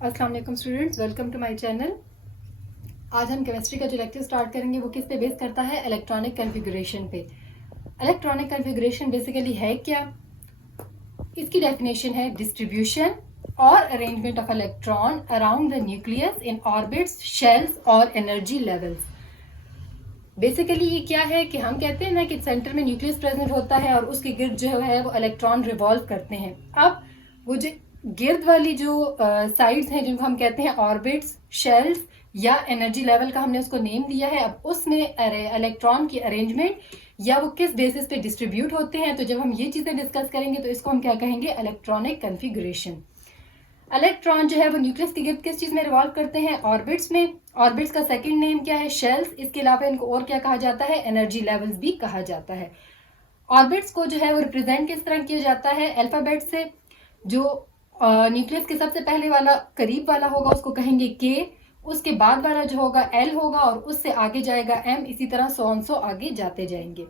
अस्सलाम वालेकुम students, welcome to my channel. आज हम केमिस्ट्री का जो लेक्चर स्टार्ट करेंगे वो किस पे बेस करता है? इलेक्ट्रॉनिक कॉन्फ़िगरेशन पे। इलेक्ट्रॉनिक कॉन्फ़िगरेशन बेसिकली है क्या? इसकी डेफिनेशन है डिस्ट्रीब्यूशन और arrangement of electron around the nucleus in orbits, shells और एनर्जी लेवल्स। बेसिकली ये क्या है कि हम कहते हैं ना कि सेंटर में न्यूक्लियस प्रेजेंट होता है और उसके गिर्द जो है वो इलेक्ट्रॉन रिवॉल्व करते हैं। अब वो जो गिर्द वाली जो साइड्स हैं जिनको हम कहते हैं ऑर्बिट्स, शेल्स या एनर्जी लेवल का हमने उसको नेम दिया है। अब उसमें इलेक्ट्रॉन की अरेंजमेंट या वो किस बेसिस पे डिस्ट्रीब्यूट होते हैं, तो जब हम ये चीज़ें डिस्कस करेंगे तो इसको हम क्या कहेंगे? Electronic configuration. इलेक्ट्रॉन जो है वो न्यूक्लियस के गिर्द किस चीज़ में रिवॉल्व करते हैं? ऑर्बिट्स में। ऑर्बिट्स का सेकंड नेम क्या है? शेल्स। इसके अलावा इनको और क्या कहा जाता है? एनर्जी लेवल्स भी कहा जाता है। ऑर्बिट्स को जो है वो रिप्रेजेंट किस तरह किया जाता है? अल्फाबेट से। जो न्यूक्लियस के सबसे पहले वाला करीब वाला होगा उसको कहेंगे के, उसके बाद वाला जो होगा एल होगा और उससे आगे जाएगा एम, इसी तरह सो आगे जाते जाएंगे।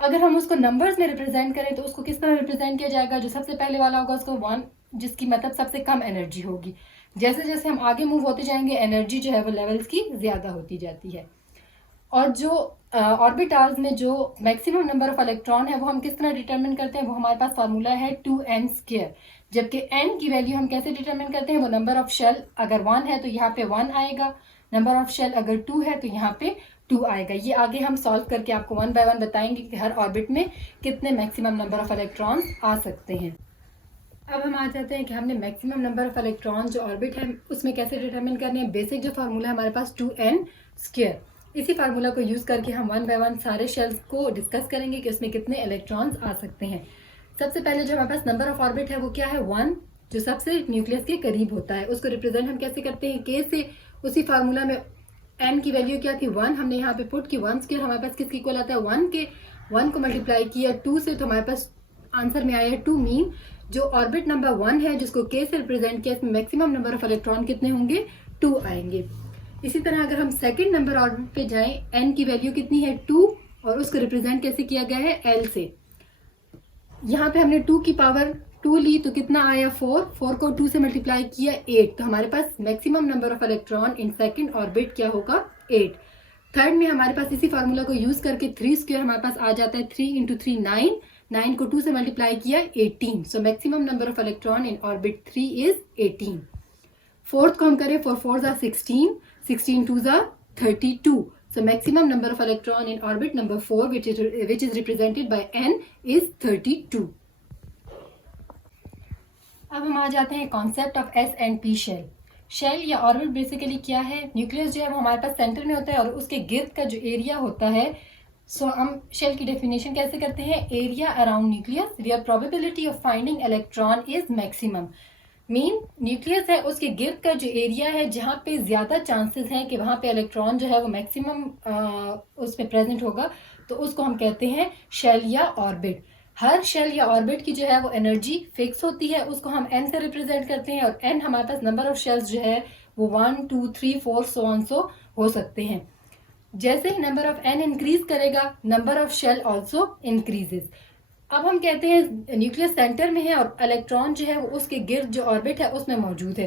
अगर हम उसको नंबर्स में रिप्रेजेंट करें तो उसको किस तरह रिप्रेजेंट किया जाएगा? जो सबसे पहले वाला होगा उसको वन, जिसकी मतलब सबसे कम एनर्जी होगी। जैसे जैसे हम आगे मूव होते जाएंगे एनर्जी जो है वो लेवल्स की ज्यादा होती जाती है। और जो ऑर्बिटल्स में जो मैक्सिमम नंबर ऑफ इलेक्ट्रॉन है वो हम किस तरह डिटरमिन करते हैं? वो हमारे पास फार्मूला है 2n²। जबकि n की वैल्यू हम कैसे डिटरमिन करते हैं? वो नंबर ऑफ शेल अगर 1 है तो यहाँ पे 1 आएगा, नंबर ऑफ शेल अगर 2 है तो यहाँ पे 2 आएगा। ये आगे हम सॉल्व करके आपको 1 बाय 1 बताएंगे कि हर ऑर्बिट में कितने मैक्सिमम नंबर ऑफ इलेक्ट्रॉन आ सकते हैं। अब हम आ जाते हैं कि हमने मैक्सिमम नंबर ऑफ इलेक्ट्रॉन जो ऑर्बिट है उसमें कैसे डिटरमिन करने हैं। बेसिक जो फार्मूला है हमारे पास 2n²। इसी फार्मूला को यूज़ करके हम 1 बाय 1 सारे शेल्स को डिस्कस करेंगे कि उसमें कितने इलेक्ट्रॉन्स आ सकते हैं। सबसे पहले जो हमारे पास नंबर ऑफ ऑर्बिट है वो क्या है? 1, जो सबसे न्यूक्लियस के करीब होता है। उसको रिप्रेजेंट हम कैसे करते हैं? के से। उसी फार्मूला में n की वैल्यू क्या थी? 1। हमने यहाँ पे पुट की 1²। हमारे पास किसकी इक्वल आता है? 1 के। 1 को मल्टीप्लाई किया 2 से तो हमारे पास आंसर में आया 2। मीन जो ऑर्बिट नंबर 1 है जिसको के से रिप्रेजेंट किया, इसमें मैक्सिमम नंबर ऑफ इलेक्ट्रॉन कितने होंगे? 2 आएंगे। इसी तरह अगर हम सेकंड नंबर ऑर्बिट पे जाएं, n की वैल्यू कितनी है? 2, और उसको रिप्रेजेंट कैसे किया गया है? l से। यहाँ पे हमने 2 की पावर 2 ली तो कितना आया? 4। 4 को 2 से मल्टीप्लाई किया 8, तो हमारे पास maximum number of electron in second orbit क्या होगा? 8। थर्ड में हमारे पास इसी फार्मूला को यूज करके 3² हमारे पास आ जाता है। 3 × 3 9, 9 को 2 से मल्टीप्लाई किया 18। So maximum number of electron in orbit 3 is 18। Fourth को हम करें 4 4 ज़ा 16, 16 2 ज़ा 32। So maximum number of electron in orbit number 4 which is represented by n is 32. अब हम आ जाते हैं concept of s and p shell. Shell या ऑर्बिट बेसिकली क्या है? न्यूक्लियस जो है वो हमारे पास सेंटर में होता है और उसके गिर्द का जो एरिया होता है, सो हम शेल की डेफिनेशन कैसे करते हैं? Area around nucleus where probability of finding electron is maximum. Mean nucleus है उसके गिर्द का जो एरिया है जहाँ पे ज़्यादा चांसेस हैं कि वहाँ पे इलेक्ट्रॉन जो है वो मैक्सिमम उसमें प्रेजेंट होगा, तो उसको हम कहते हैं शेल या ऑर्बिट। हर शेल या ऑर्बिट की जो है वो एनर्जी फिक्स होती है, उसको हम n से रिप्रेजेंट करते हैं और n हमारे पास नंबर ऑफ शेल्स जो है वो 1 2 3 4 सो हो सकते हैं। जैसे ही नंबर ऑफ n इंक्रीज करेगा number of shell also increases. अब हम कहते हैं न्यूक्लियस सेंटर में है और इलेक्ट्रॉन जो है वो उसके गिर्द जो ऑर्बिट है उसमें मौजूद है।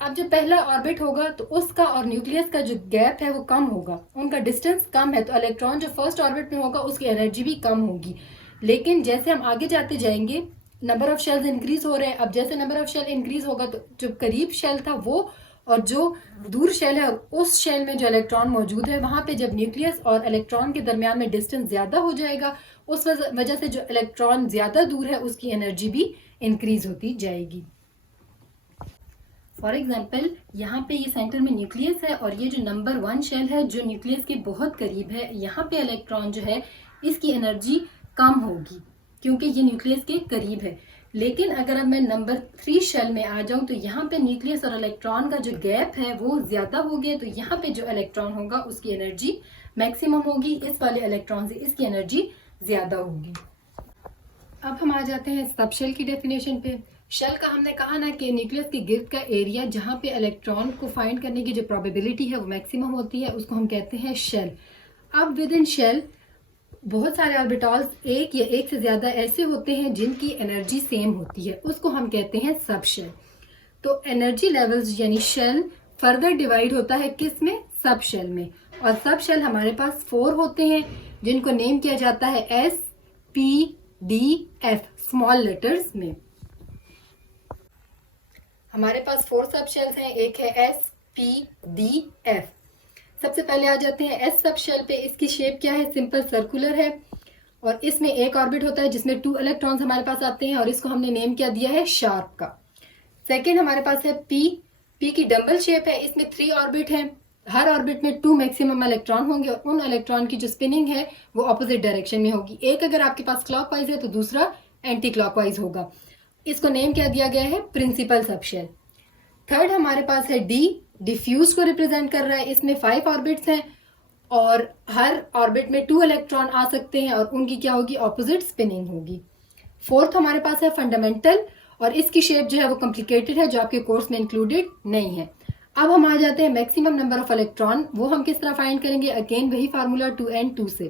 अब जो पहला ऑर्बिट होगा तो उसका और न्यूक्लियस का जो गैप है वो कम होगा, उनका डिस्टेंस कम है, तो इलेक्ट्रॉन जो फर्स्ट ऑर्बिट में होगा उसकी एनर्जी भी कम होगी। लेकिन जैसे हम आगे जाते जाएंगे नंबर ऑफ शेल्स इंक्रीज हो रहे हैं। अब जैसे नंबर ऑफ शेल इंक्रीज होगा तो जो करीब शेल था वो और जो दूर शेल है उस शेल में जो इलेक्ट्रॉन मौजूद है वहाँ पे जब न्यूक्लियस और इलेक्ट्रॉन के दरमियान में डिस्टेंस ज़्यादा हो जाएगा, उस वजह से जो इलेक्ट्रॉन ज़्यादा दूर है उसकी एनर्जी भी इंक्रीज होती जाएगी। फॉर एग्जाम्पल यहाँ पे ये सेंटर में न्यूक्लियस है और ये जो नंबर 1 शेल है जो न्यूक्लियस के बहुत करीब है, यहाँ पे इलेक्ट्रॉन जो है इसकी एनर्जी कम होगी क्योंकि ये न्यूक्लियस के करीब है। लेकिन अगर अब मैं नंबर 3 शेल में आ जाऊं तो यहाँ पे न्यूक्लियस और इलेक्ट्रॉन का जो गैप है वो ज़्यादा हो गया, तो यहाँ पे जो इलेक्ट्रॉन होगा उसकी एनर्जी मैक्सिमम होगी, इस वाले इलेक्ट्रॉन से इसकी एनर्जी ज़्यादा होगी। अब हम आ जाते हैं सब शेल की डेफिनेशन पे। शेल का हमने कहा ना कि न्यूक्लियस के गिर्द का एरिया जहाँ पे इलेक्ट्रॉन को फाइंड करने की जो प्रोबेबिलिटी है वो मैक्सिमम होती है, उसको हम कहते हैं शेल। अब विद इन शेल बहुत सारे ऑर्बिटल्स एक या एक से ज़्यादा ऐसे होते हैं जिनकी एनर्जी सेम होती है, उसको हम कहते हैं सब शेल। तो एनर्जी लेवल्स यानी शेल फर्दर डिवाइड होता है किस में, सब शेल में। और सब शेल हमारे पास 4 होते हैं जिनको नेम किया जाता है S P D F small letters में। हमारे पास 4 सब शेल्स हैं, एक है एस पी डी एफ। सबसे पहले आ जाते हैं एस सब शेल पे। इसकी शेप क्या है, सिंपल सर्कुलर है और इसमें एक ऑर्बिट होता है जिसमें 2 इलेक्ट्रॉन्स हमारे पास आते हैं और इसको हमने नेम क्या दिया है, शार्प का। सेकेंड हमारे पास है पी की डबल शेप है, इसमें 3 ऑर्बिट हैं। हर ऑर्बिट में 2 मैक्सिमम इलेक्ट्रॉन होंगे और उन इलेक्ट्रॉन की जो स्पिनिंग है वो ऑपोजिट डायरेक्शन में होगी। एक अगर आपके पास क्लॉकवाइज है तो दूसरा एंटी क्लॉकवाइज होगा। इसको नेम क्या दिया गया है, प्रिंसिपल सबशेल। थर्ड हमारे पास है डी, डिफ्यूज को रिप्रेजेंट कर रहा है। इसमें 5 ऑर्बिट्स हैं और हर ऑर्बिट में 2 इलेक्ट्रॉन आ सकते हैं और उनकी क्या होगी, ऑपोजिट स्पिनिंग होगी। फोर्थ हमारे पास है फंडामेंटल और इसकी शेप जो है वो कॉम्प्लिकेटेड है, जो आपके कोर्स में इंक्लूडेड नहीं है। अब हम आ जाते हैं मैक्सिमम नंबर ऑफ इलेक्ट्रॉन। वो हम किस तरह फाइंड करेंगे, अगेन वही फार्मूला 2n2 से।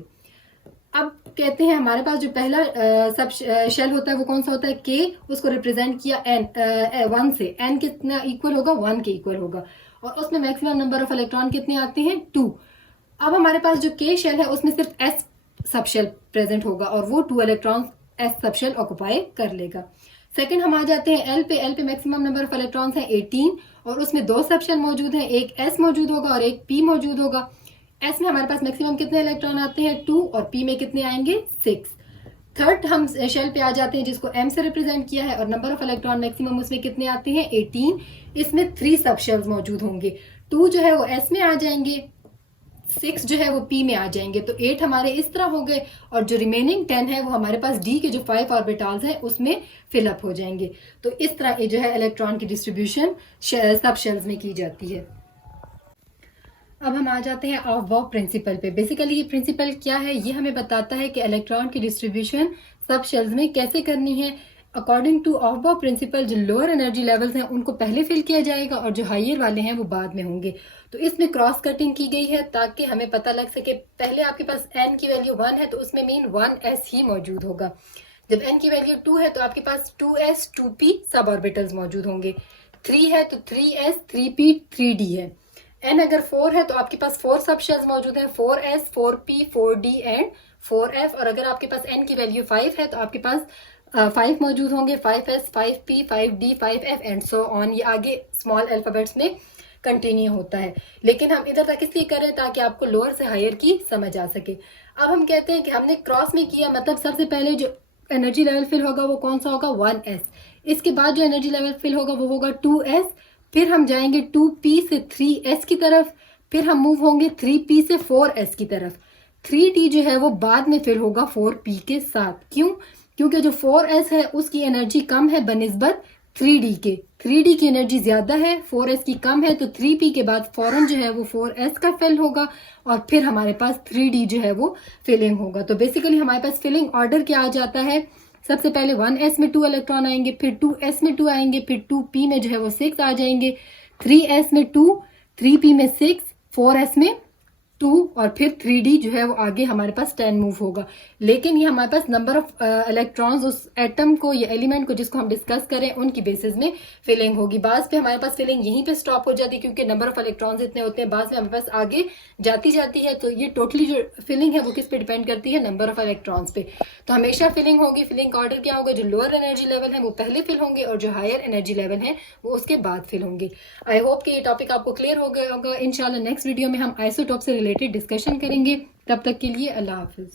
अब कहते हैं हमारे पास जो पहला सब शेल होता है वो कौन सा होता है, के, उसको रिप्रेजेंट किया n 1 से। n कितना इक्वल होगा, 1 के इक्वल होगा और उसमें मैक्सिमम नंबर ऑफ इलेक्ट्रॉन कितने आते हैं, 2। अब हमारे पास जो के शेल है उसमें सिर्फ s सब शेल प्रेजेंट होगा और वो 2 इलेक्ट्रॉन s सब शेल ऑक्युपाई कर लेगा। सेकंड हम आ जाते हैं एल पे मैक्सिमम नंबर ऑफ इलेक्ट्रॉन्स हैं 18 और उसमें 2 सब शेल मौजूद हैं, एक s मौजूद होगा और एक p मौजूद होगा। s में हमारे पास मैक्सिमम कितने इलेक्ट्रॉन आते हैं, 2 और p में कितने आएंगे, 6। थर्ड हम शेल पे आ जाते हैं जिसको m से रिप्रेजेंट किया है और नंबर ऑफ इलेक्ट्रॉन मैक्सिमम उसमें कितने आते हैं, 18। इसमें 3 सब शेल्स मौजूद होंगे, 2 जो है वो s में आ जाएंगे, 6 जो है वो p में आ जाएंगे। तो 8 हमारे इस तरह हो गए और जो रिमेनिंग 10 है वो हमारे पास d के जो 5 ऑर्बिटल्स हैं उसमें फिलअप हो जाएंगे। तो इस तरह ये जो है इलेक्ट्रॉन की डिस्ट्रीब्यूशन सब शेल्स में की जाती है। अब हम आ जाते हैं ऑफ-बॉ प्रिंसिपल पे। बेसिकली ये प्रिंसिपल क्या है, ये हमें बताता है कि इलेक्ट्रॉन की डिस्ट्रीब्यूशन सब शेल्स में कैसे करनी है। अकॉर्डिंग टू ऑफ-बॉ प्रिंसिपल जो लोअर एनर्जी लेवल्स हैं उनको पहले फिल किया जाएगा और जो हायर वाले हैं वो बाद में होंगे। तो इसमें क्रॉस कटिंग की गई है ताकि हमें पता लग सके, पहले आपके पास n की वैल्यू 1 है तो उसमें मीन 1s ही मौजूद होगा। जब n की वैल्यू 2 है तो आपके पास 2s 2p सब ऑर्बिटल्स मौजूद होंगे। 3 है तो 3s 3p 3d है। n अगर 4 है तो आपके पास 4 सब शेल्स मौजूद हैं, 4s 4p 4d and 4f। और अगर आपके पास n की वैल्यू 5 है तो आपके पास 5 मौजूद होंगे, 5s 5p 5d 5f and so on. ये आगे स्मॉल अल्फाबेट्स में कंटिन्यू होता है, लेकिन हम इधर तक इसलिए कर रहे हैं ताकि आपको लोअर से हायर की समझ आ सके। अब हम कहते हैं कि हमने क्रॉस में किया, मतलब सबसे पहले जो एनर्जी लेवल फिल होगा वो कौन सा होगा, 1s। इसके बाद जो एनर्जी लेवल फिल होगा वो होगा 2s। फिर हम जाएंगे 2p से 3s की तरफ, फिर हम मूव होंगे 3p से 4s की तरफ। 3d जो है वो बाद में फिल होगा 4p के साथ। क्यों, क्योंकि जो 4s है उसकी एनर्जी कम है बनिस्बत 3d के। 3d की एनर्जी ज्यादा है, 4s की कम है, तो 3p के बाद फौरन जो है वो 4s का फिल होगा और फिर हमारे पास 3d जो है वो फिलिंग होगा। तो बेसिकली हमारे पास फिलिंग ऑर्डर क्या आ जाता है, सबसे पहले 1s में 2 इलेक्ट्रॉन आएंगे, फिर 2s में 2 आएंगे, फिर 2p में जो है वो 6 आ जाएंगे, 3s में 2, 3p में 6, 4s में 2 और फिर 3d जो है वो आगे हमारे पास 10 मूव होगा। लेकिन ये हमारे पास नंबर ऑफ इलेक्ट्रॉन्स उस एटम को या एलिमेंट को जिसको हम डिस्कस करें उनकी बेसिस में फिलिंग होगी। बाद पे हमारे पास फिलिंग यहीं पे स्टॉप हो जाती है क्योंकि नंबर ऑफ इलेक्ट्रॉन्स इतने होते हैं, बाद में हमारे पास आगे जाती है। तो ये टोटली जो फिलिंग है वो किस पे डिपेंड करती है, नंबर ऑफ इलेक्ट्रॉन्स पे। तो हमेशा फिलिंग होगी। फिलिंग का ऑर्डर क्या होगा, जो लोअर एनर्जी लेवल है वो पहले फिल होंगे और जो हायर एनर्जी लेवल है वो उसके बाद फिल होंगे। आई होप कि ये टॉपिक आपको क्लियर हो गया होगा। इंशाल्लाह नेक्स्ट वीडियो में हम आइसोटोप से रिलेटेड डिस्कशन करेंगे। तब तक के लिए अल्लाह हाफिज।